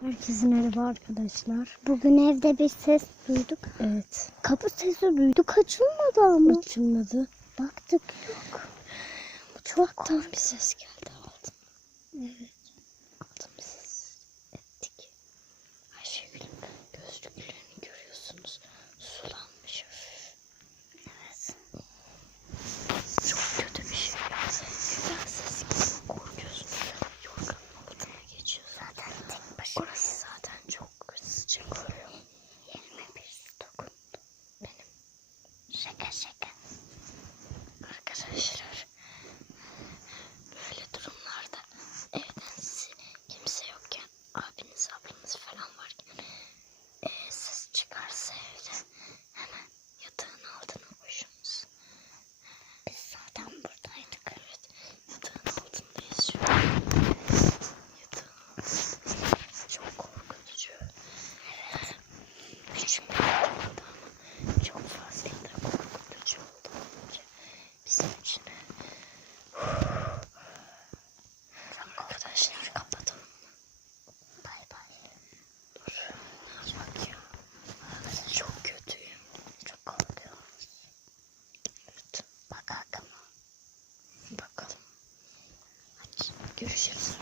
Herkese merhaba arkadaşlar. Bugün evde bir ses duyduk. Evet. Kapı sesi duyduk açılmadı ama. Açılmadı. Baktık yok. Mutfaktan bir ses geldi aldım. Evet. Şaka şaka. arkadaşlar Bizim için. Arkadaşlar kapatalım? Bay bay. Dur. Yapmak ya? Çok kötüyüm. Çok korkuyorum. Evet. Bak aklıma. Bakalım. Görüşürüz.